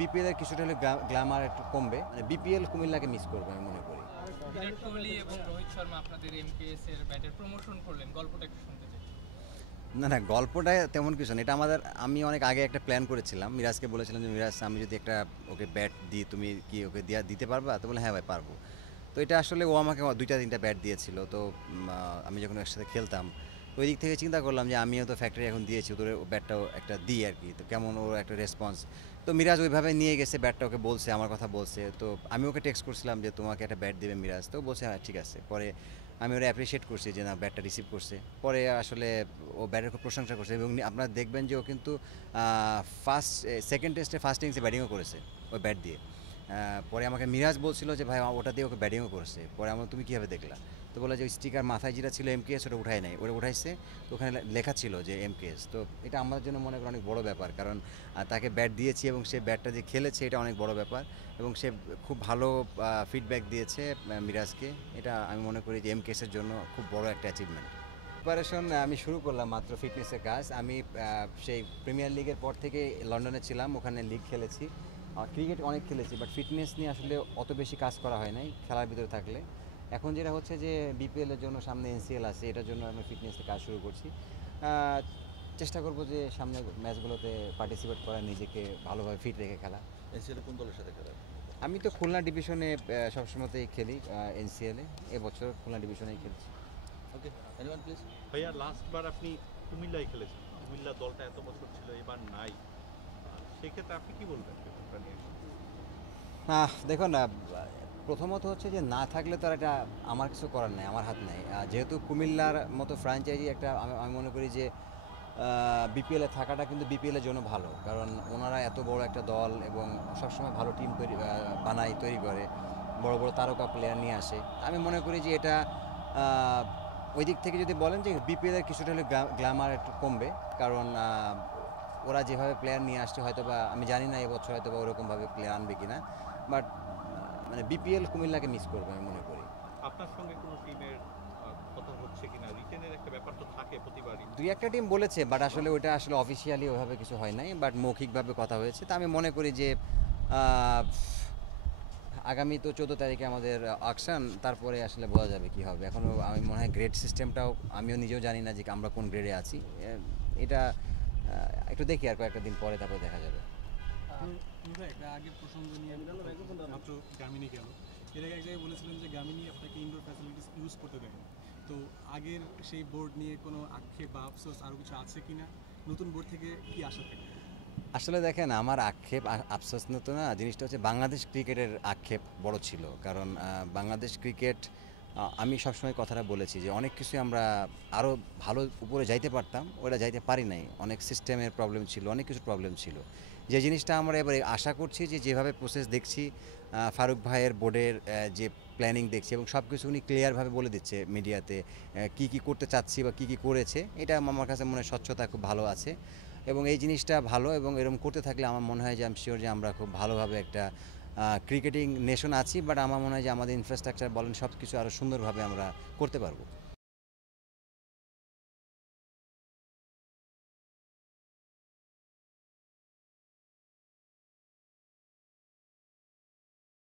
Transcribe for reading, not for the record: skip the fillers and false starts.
BPL এর কিছুটা হলে গ্ল্যামার একটু কমবে, মানে বিপিএল কুমিল্লাকে মিস করবে আমি মনে করি। বিরাট কোহলি এবং রোহিত শর্মা আপনাদের এমকেএস এর ব্যাটের প্রমোশন করলেন, গল্পটা একটু শুনতে চাই। না গল্পটা তেমন কিছু না, এটা আমি অনেক আগে একটা প্ল্যান করেছিলাম। মিরাজকে বলেছিলাম যে মিরাজ, আমি যদি একটা ওকে ব্যাট দিই, তুমি কি ওকে দিতে পারবা? তো বলে হ্যাঁ ভাই পারবো। তো এটা আসলে ও আমাকে 2-3টা ব্যাট দিয়েছিল। তো আমি যখন ওর সাথে খেলতাম, তো ওই দিক থেকে চিন্তা করলাম যে আমিও তো ফ্যাক্টরি এখন দিয়েছি, ওদের ব্যাটটাও একটা দিই আর কি, তো কেমন ওর একটা রেসপন্স। তো মিরাজ ওইভাবে নিয়ে গেছে ব্যাটটা, ওকে বলছে, আমার কথা বলছে। তো আমি ওকে টেক্সট করছিলাম যে তোমাকে একটা ব্যাট দেবে মিরাজ, তো বলছে হ্যাঁ ঠিক আছে। পরে আমি ওরা অ্যাপ্রিসিয়েট করছি যে না ব্যাটটা রিসিভ করছে। পরে আসলে ও ব্যাটের খুব প্রশংসা করছে, এবং আপনারা দেখবেন যে ও কিন্তু সেকেন্ড টেস্টে ফার্স্ট ইনিংসে ব্যাটিংও করেছে ওই ব্যাট দিয়ে। পরে আমাকে মিরাজ বলছিল যে ভাই ওটা দিয়ে ওকে ব্যাটিংও করেছে। পরে আমার তুমি কীভাবে দেখলা? তো বলে যে ওই স্টিকার মাথায় যেটা ছিল এমকেএস, ওটা উঠায় নাই, ওটা উঠাইছে। তো ওখানে লেখা ছিল যে এমকেএস। তো এটা আমার জন্য মনে করি অনেক বড় ব্যাপার, কারণ তাকে ব্যাট দিয়েছি এবং সে ব্যাটটা যে খেলেছে এটা অনেক বড় ব্যাপার। এবং সে খুব ভালো ফিডব্যাক দিয়েছে মিরাজকে। এটা আমি মনে করি যে এমকেএসের জন্য খুব বড় একটা অ্যাচিভমেন্ট। প্রিপারেশন আমি শুরু করলাম মাত্র ফিটনেসের কাজ। আমি সেই প্রিমিয়ার লিগের পর থেকে লন্ডনে ছিলাম, ওখানে লিগ খেলেছি, ক্রিকেট অনেক খেলেছি, বাট ফিটনেস নিয়ে আসলে অত বেশি কাজ করা হয় নাই খেলার ভিতরে থাকলে। এখন যেটা হচ্ছে যে বিপিএলের জন্য সামনে এনসিএল আছে, এটার জন্য আমি ফিটনেসে কাজ শুরু করছি। চেষ্টা করবো যে সামনে ম্যাচগুলোতে পার্টিসিপেট করা, নিজেকে ভালোভাবে ফিট রেখে খেলা। এনসিএলে কোন দলের সাথে খেলেন? আমি তো খুলনা ডিভিশনে সবসময়তেই খেলি, এনসিএলে এবছর খুলনা ডিভিশনেই খেলছি। ওকে, এনিওয়ান প্লিজ। ভাইয়া লাস্টবার আপনি কুমিল্লায় খেলেছেন, কুমিল্লা দলটা এত বছর ছিল, এবার নাই। সেক্ষেত্রে আপনি কি বলবেন ব্যাপারটা নিয়ে? দেখুন না, প্রথমত হচ্ছে যে না থাকলে তো আর এটা আমার কিছু করার নাই, আমার হাত নাই। যেহেতু কুমিল্লার মতো ফ্র্যাঞ্চাইজি একটা, আমি মনে করি যে বিপিএলে থাকাটা কিন্তু বিপিএলের জন্য ভালো, কারণ ওনারা এত বড় একটা দল এবং সবসময় ভালো টিম তৈরি করে, বড় বড় তারকা প্লেয়ার নিয়ে আসে। আমি মনে করি যে এটা ওই দিক থেকে যদি বলেন যে বিপিএলের কিছুটা হলে গ্ল্যামার একটু কমবে, কারণ ওরা যেভাবে প্লেয়ার নিয়ে আসছে, হয়তো বা আমি জানি না এবছর হয়তো বা ওরকমভাবে প্লেয়ার আনবে কিনা, বাট মানে বিপিএল কুমিল্লাকে মিস করবে আমি মনে করি। আপনার সঙ্গে কোনো টিমের কথা হচ্ছে কিনা? রিটেনের একটা ব্যাপার তো থাকে প্রতিবারই। 2-1টা টিম বলেছে, বাট আসলে ওইটা আসলে অফিসিয়ালি ওইভাবে কিছু হয় নাই, বাট মৌখিকভাবে কথা হয়েছে। তা আমি মনে করি যে আগামী তো 14 তারিখে আমাদের অকশন, তারপরে আসলে বোঝা যাবে কি হবে। এখনও আমি মনে হয় গ্রেড সিস্টেমটাও আমিও নিজেও জানি না যে আমরা কোন গ্রেডে আছি। এটা একটু দেখি, আর কয়েকটা দিন পরে তারপরে দেখা যাবে। একটা আগের প্রসঙ্গ নিয়ে মাত্র গামিনী গেল, এর আগে এক জায়গায় বলেছিলেন যে গামিনী আপনাকে ইনডোর ফ্যাসিলিটিস ইউজ করতে দেয়নি। তো আগের সেই বোর্ড নিয়ে কোনো আক্ষেপ বা আফসোস আরও কিছু আছে কি না? নতুন বোর্ড থেকে কি আশা থাকে? আসলে দেখেন, আমার আক্ষেপ আফসোস তো না, জিনিসটা হচ্ছে বাংলাদেশ ক্রিকেটের আক্ষেপ বড় ছিল। কারণ বাংলাদেশ ক্রিকেট, আমি সবসময় কথাটা বলেছি যে অনেক কিছু আমরা আরও ভালো উপরে যাইতে পারতাম, ওটা যাইতে পারি নাই। অনেক সিস্টেমের প্রবলেম ছিল, অনেক কিছু প্রবলেম ছিল। যে জিনিসটা আমরা এবারে আশা করছি যে যেভাবে প্রসেস দেখছি, ফারুক ভাইয়ের বোর্ডের যে প্ল্যানিং দেখছি, এবং সব কিছু উনি ক্লিয়ারভাবে বলে দিচ্ছে মিডিয়াতে কি কি করতে চাচ্ছি বা কি কি করেছে, এটা আমার কাছে মনে হয় স্বচ্ছতা খুব ভালো আছে। এবং এই জিনিসটা ভালো, এবং এরকম করতে থাকলে আমার মনে হয় যে আমি শিওর যে আমরা খুব ভালোভাবে একটা ক্রিকেটিং নেশন আছি। বাট আমার মনে হয় যে আমাদের ইনফ্রাস্ট্রাকচার বলেন, সব কিছু আরও সুন্দরভাবে আমরা করতে পারবো।